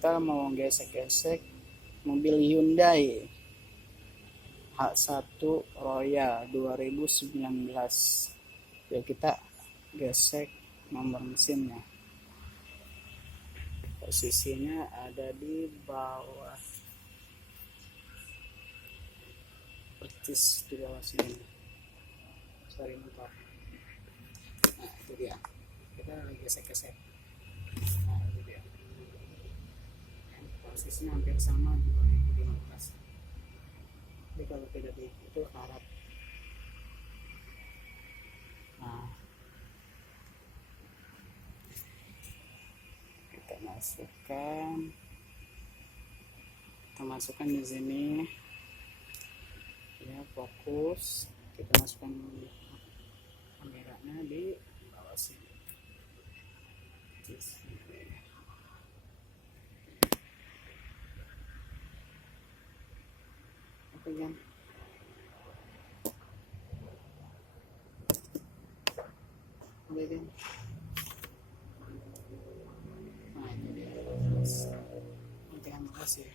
kita mau gesek-gesek mobil Hyundai H1 Royal 2019. Ya, kita gesek nomor mesinnya. Posisinya ada di bawah, persis di bawah sini. Sorry motor. Nah, itu dia. Kita gesek-gesek. Nah, itu dia. Posisinya hampir sama 2015. Jadi kalau tidak itu harap. Nah, kita masukkan di sini ya, fokus. Kita masukkan kameranya di bawah sini. Oke kan, oke kan. Nah, ini dia. Oke, terima kasih.